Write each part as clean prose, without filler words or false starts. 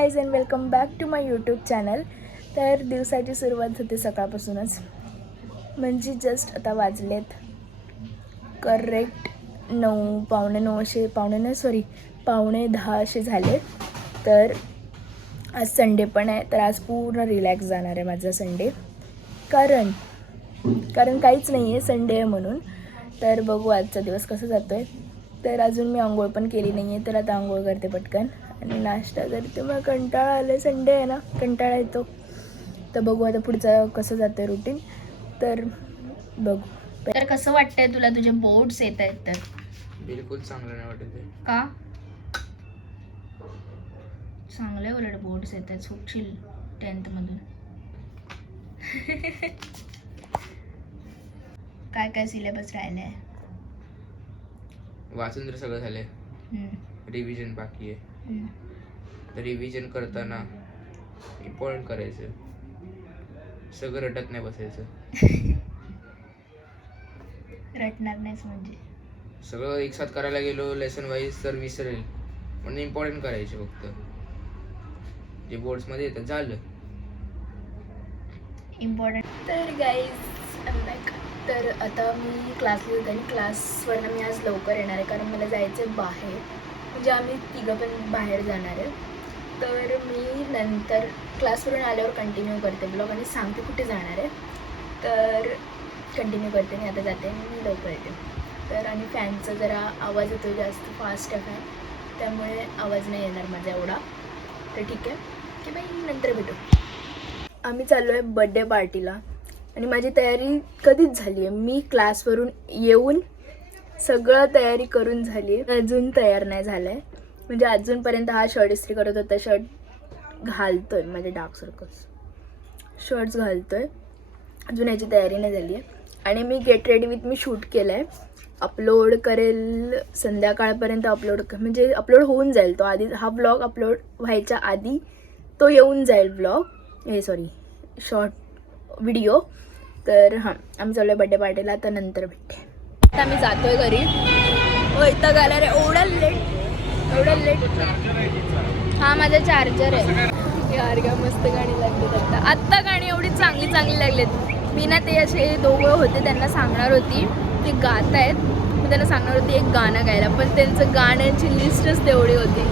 Guys and welcome back to my YouTube channel. तर दिवसाची सुरुवात होते सकाळपासूनच, म्हणजे जस्ट आता वाजलेत करेक्ट 9, पावणे 9 असे, पावणे 10 असे झाले. तर आज संडे पण आहे, तर आज पूर्ण रिलॅक्स जाणार आहे माझा संडे, कारण काहीच नाही आहे, संडे आहे म्हणून. तर बघू आजचा दिवस कसा जातो आहे. तर अजून मी आंघोळ पण केली नाही आहे, तर आता आंघोळ करते पटकन आणि नाश्ता करते. मग कंटाळा आला, संडे आहे ना, कंटाळा येतो. तर बघू आता पुढचं कसं जातं रुटीन, तर बघू. तर कसं वाटतंय तुला, तुझे बोर्ड्स येत आहेत तर? बिलकुल चांगलं नाही वाटत आहे. का? चांगले उलट बोर्ड्स येत आहेत, सुटशील 10th मधून. काय सिलेबस राहिले आहे? वाचून तर सगळं झालंय, रिव्हिजन बाकी आहे. तर रिव्हिजन करताना इम्पॉर्टंट करायचं, सगळं रटत नाही बसायचं. रटणार नाहीस म्हणजे? सगळं एक साथ करायला गेलो लेसन वाईज तर विसरेल, पण इम्पॉर्टंट करायचे फक्त, जे बोर्ड्समध्ये येतं झालं इम्पॉर्टंट. तर गाईज बॅक. तर आता मी क्लासला जाते आणि क्लासवरनं मी आज लवकर येणार आहे, कारण मला जायचं आहे बाहेर, म्हणजे आम्ही तिघं पण बाहेर जाणार आहे. तर मी नंतर क्लासवरून आल्यावर कंटिन्यू करते ब्लॉग आणि सांगते कुठे जाणार आहे. तर कंटिन्यू करते, मी आता जाते आणि मी लवकर येते. तर आणि फॅनचा जरा आवाज येतो, जास्त फास्ट आहे फॅन, त्यामुळे आवाज नाही येणार माझा एवढा. तर ठीक आहे की बाई, नंतर भेटू. आम्ही चाललो आहे बड्डे पार्टीला आणि माझी तयारी कधीच झाली आहे. मी क्लासवरून येऊन सगळं तयारी करून झाली आहे, अजून तयार नाही झालं आहे. म्हणजे अजूनपर्यंत हा शर्ट इस्त्री करत होता, शर्ट घालतो आहे, माझे डार्क सर्कल्स, शर्ट्स घालतो आहे, अजून याची तयारी नाही झाली आहे. आणि मी get ready with me shoot केलं आहे, अपलोड करेल संध्याकाळपर्यंत. म्हणजे अपलोड होऊन जाईल तो आधी, हा ब्लॉग अपलोड व्हायच्या आधी तो येऊन जाईल ब्लॉग, शॉर्ट व्हिडिओ. तर हां, आम्ही चाललो आहे बड्डे पार्टीला, तर नंतर भेटते. आता आम्ही जातो आहे घरी. वैताग आला रे, एवढं लेट. हा माझा चार्जर आहे यार. का मस्त गाणी लागली आत्ता गाणी एवढी चांगली लागलीत. मी ना ते असे दोघं होते, त्यांना सांगणार होती, ते गात आहेत, मी त्यांना सांगणार होती एक गाणं गायला, पण त्यांचं गाण्यांची लिस्टच तेवढी होती.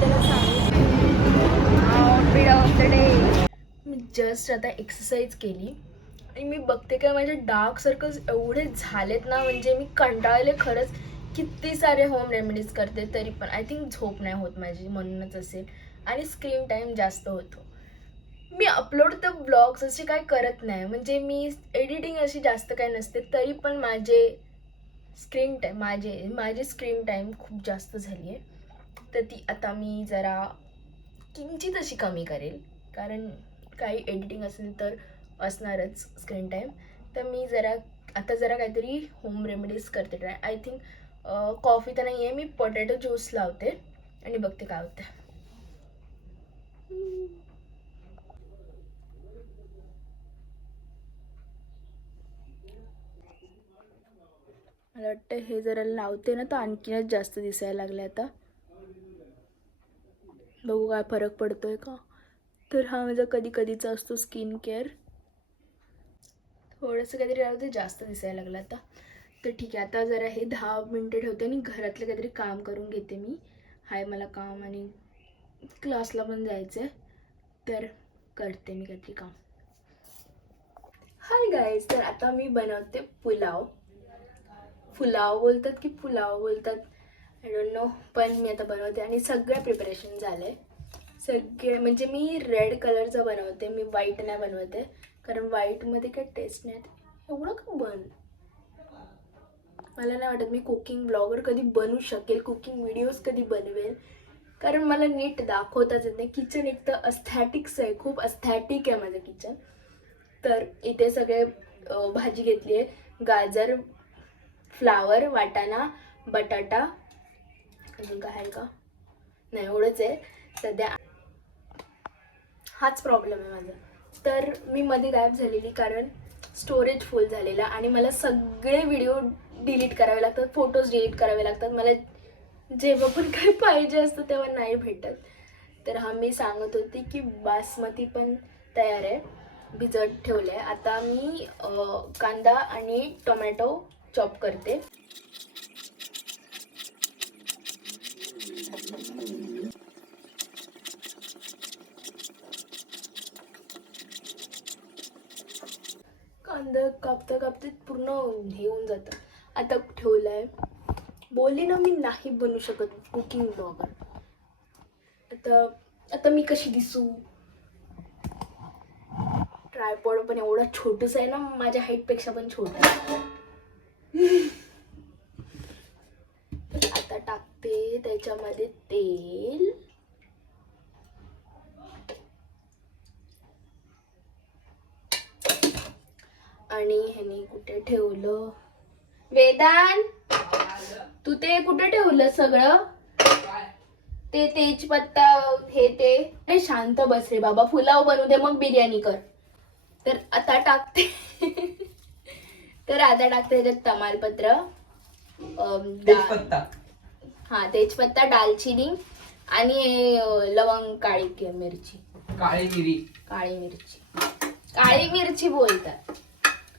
त्यांना outfit of the day. Me just आता एक्सरसाइज केली आणि मी बघते काय माझे डार्क सर्कल्स एवढे झालेत ना, म्हणजे मी कंटाळले खरंच. किती सारे होम रेमेडीज करते तरी पण आय थिंक झोप नाही होत माझी, म्हणूनच असेल. आणि स्क्रीन टाईम जास्त होतो. मी अपलोड तर ब्लॉग्स असे काय करत नाही, म्हणजे मी एडिटिंग अशी जास्त काय नसते, तरी पण माझी स्क्रीन टाईम खूप जास्त झाली आहे. तर ती आता मी जरा किंचित अशी कमी करेल, कारण काही एडिटिंग असेल तर असणारच स्क्रीन टाईम. तर मी आता जरा काहीतरी होम रेमेडीज करते ट्राय. आय थिंक कॉफी तर नाही आहे, मी पोटॅटो ज्यूस लावते आणि बघते काय होतं. मला वाटतं हे जरा लावते ना तर आणखीनच जास्त दिसायला लागले आता. बघू काय फरक पडतोय का. तर हा माझा कधीचा असतो स्किन केअर. थोडंसं काहीतरी लावते, जास्त दिसायला लागलं आता. तर ठीक आहे, आता जरा हे 10 मिनटं ठेवते आणि घरातलं काहीतरी काम करून घेते मी. हाय मला काम आणि क्लासला पण जायचं आहे, तर करते मी काहीतरी काम. हाय गाईज, तर आता मी बनवते पुलाव बोलतात की पुलाव बोलतात, आय डोंट नो, पण मी आता बनवते आणि सगळं प्रिपरेशन झालं आहे. म्हणजे मी रेड कलरचं बनवते, मी व्हाईट नाही बनवते, कारण व्हाईटमध्ये काही टेस्ट नाही एवढं का मला नाही वाटत मी कुकिंग ब्लॉगर कधी बनवू शकेल, कुकिंग व्हिडिओज कधी बनवेल, कारण मला नीट दाखवताच येत नाही. किचन एक तर अस्थॅटिक्स आहे, खूप अस्थॅटिक आहे माझं किचन. तर इथे सगळे भाजी घेतली आहे, गाजर, फ्लावर, वाटाणा, बटाटा, अजून काय आहे का नाही, एवढंच आहे सध्या. हाच प्रॉब्लेम आहे माझा. तर मी मध्ये गायब झालेली, कारण स्टोरेज फुल झालेला आणि मला सगळे व्हिडिओ डिलीट करावे लागतात, फोटोज डिलीट करावे लागतात. मला जेव्हा पण काही पाहिजे असतं तेव्हा नाही भेटत. तर हा मी सांगत होती की बासमती पण तयार आहे, भिजत ठेवलं आहे. आता मी कांदा आणि टोमॅटो चॉप करते. कांदा कापता कापता पूर्ण हे होऊन जातं. आता ठेवलं आहे. बोलली ना मी नाही बनवू शकत कुकिंग ब्लॉगर. आता मी कशी दिसू? ट्रायपॉड पण एवढा छोटूस आहे ना, माझ्या हाईटपेक्षा पण छोटा. आता टाकते त्याच्यामध्ये तेल. आणि ह्याने कुठे ठेवलं? वेदांत, तू ते कुठे ठेवलं सगळं? ते तेजपत्ता हे ते. अरे शांत बस रे बाबा, पुलाव बनवू दे मग बिर्याणी कर. तर आता टाकते त्याच्यात तमालपत्र, तेजपत्ता, तेजपत्ता, दालचिनी आणि लवंग, काळी मिरची. काळी मिरची बोलतात.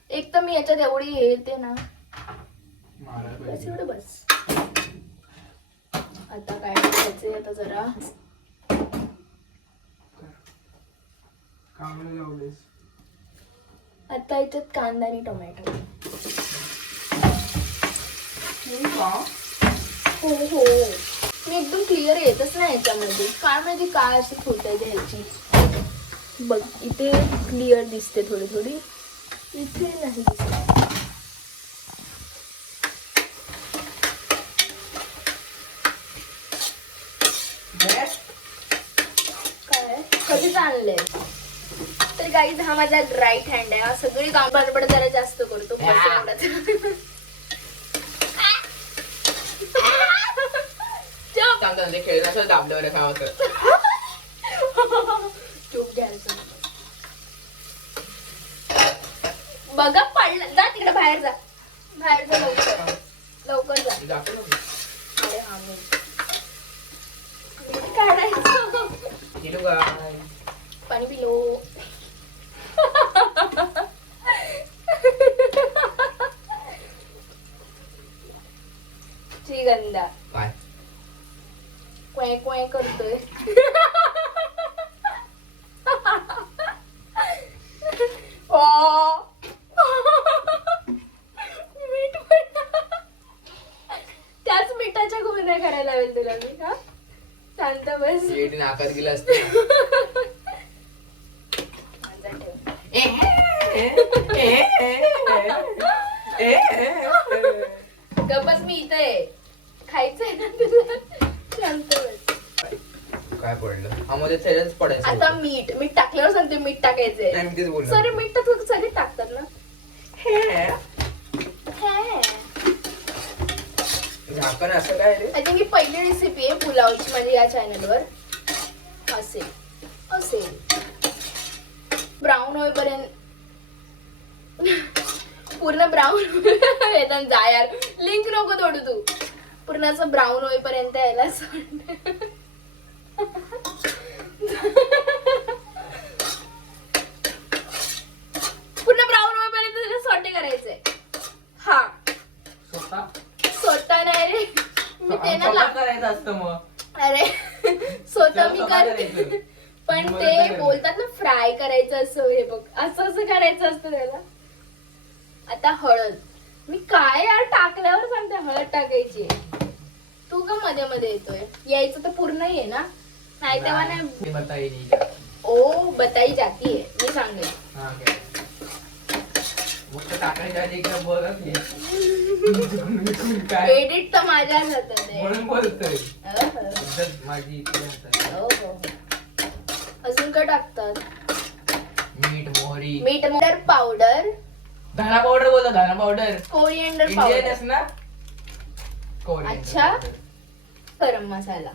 एक तर मी याच्यात एवढी येते ना, बस एवढं बस. आता काय करायचंय? आता जरा आता याच्यात कांदा आणि टोमॅटो. हो मी एकदम क्लिअर येतच नाही याच्यामध्ये. काय माहिती काय असं होतंय ह्याची. बघ इथे क्लिअर दिसते थोडी, इथे नाही दिसत. काय कधीच आणलंय? तर गाईज हा माझा राईट हँड आहे. हा सगळी काम बडबड जरा जास्त करतो. खेळण्याचं दाबल्यावर खावं. चूप घ्यायचं. बघा पडलं. जा तिकडे बाहेर जा लवकर जा. अरे हा मी काढायचं. पाणी पिलो. श्रीगंधा काय क्वॅ करतोय. मीठ त्याच मिठाच्या गुन्ह्या करायला लावेल तुला मी. हा शांत बस. आकार दिला असते. गप्पच मी इथं आहे. खायचंय ना तुला. शांत बस. काय पडलं? आम्हाला त्याच्याच पडायचं. आता मीठ टाकल्यावर सांगते मीठ टाकायचंय. सर मीठ तर सगळे टाकतात ना. झाकण असं काय रे? आय थिंक ही पहिली रेसिपी आहे पुलावची माझी या चॅनलवर. असेल ब्राऊन होईपर्यंत पूर्ण ब्राऊन येतात. जा यार, लिंक नको तोडू तू. पूर्ण असं ब्राऊन होईपर्यंत यायला पूर्ण ब्राऊन होईपर्यंत त्याला सॉटे करायचंय. हा स्वतः नाही रे, मी ते ना करायचं असतं मग. अरे स्वतः मी करते, पण ते बोलतात ना फ्राय करायचं असं. हे बघ असं करायचं असतं त्याला. आता हळद मी काय यार टाकल्यावर सांगते हळद टाकायची. तू का मध्ये मध्ये येतोय? यायचं तर पूर्ण ये ना, नाही तेव्हा नाही. ओ बताई जाती है, मी सांगेन. एडिट तर माझ्या हातात आहे. अजून काय टाकतात? मीठ पावडर, धना पावडर बोलतो. धना पावडर, कोरिएंडर पावडर ना. अच्छा, गरम मसाला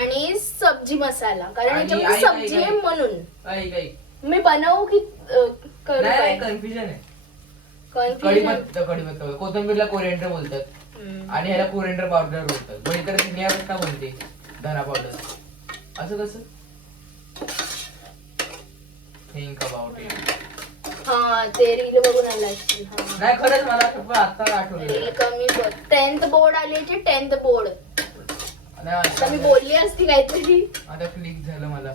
आणि सब्जी मसाला. कारण याच्यामध्ये सब्जी आहे म्हणून. मी बनवू की करू? कन्फ्युजन आहे. कढीपत्ता कोथिंबीरला कोरिएंडर बोलतात आणि ह्याला कोरिएंडर पावडर बोलतात. पण इकडे बोलते धना पावडर. असं कसं? Think about it. हा ते रील बघून आला असतील. हा नाही खरंच मला खूप आता आठवलं. रील कमी बघ. 10th बोर्ड आली होती 10th बोर्ड. आता मी आता बोलली असती काहीतरी. क्लिक झालं मला.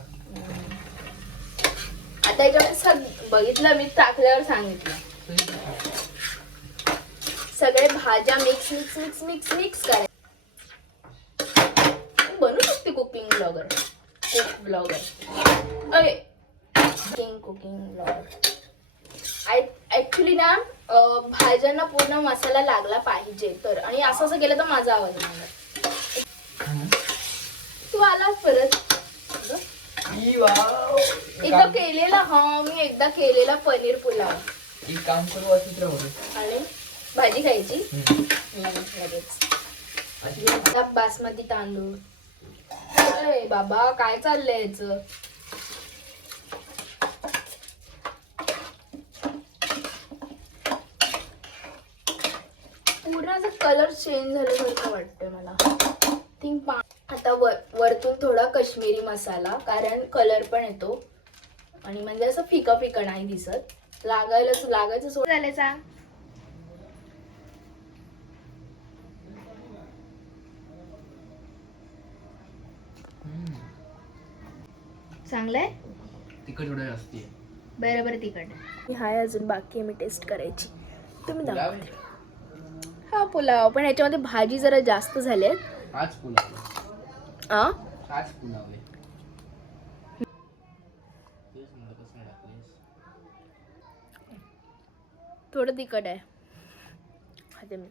आता याच्यामध्ये बघितलं मी टाकल्यावर सांगितलं. सगळे भाज्या mix mix mix mix mix करायचं. बनू शकते कुकिंग ब्लॉगर. Cook blogger. अरे कुकिंग ब्लॉगर. ऍक्च्युली ना भाज्यांना पूर्ण मसाला लागला पाहिजे तर. आणि असं असं केलं तर माझा आवाज येणार. तू आलास परत. एकदा केलेला. हा मी एकदा केलेला पनीर पुलाव. एक काम करू असंच राहू दे. आणि भाजी खायची लगेच. आता बासमती तांदूळ. अरे बाबा काय चाललंय याचं. पूर्ण असं कलर चेंज झाल्यासारखं वाटतंय मला. थिंक आता वरतून थोडा काश्मीरी मसाला कारण कलर पण येतो आणि म्हणजे असं फिका फिका नाही दिसत. लागायचं सोड झालं सांग. चांगलंय. तिखट थोडं जास्त आहे. बरोबर तिखट हाय. अजून बाकी आहे मी टेस्ट करायची. तुम्ही दाखवा. हा पुलाव पण याच्यामध्ये भाजी जरा जास्त झाली आहे. हाच पुलाव आहे. थोडं तिखट आहे. खाते मी.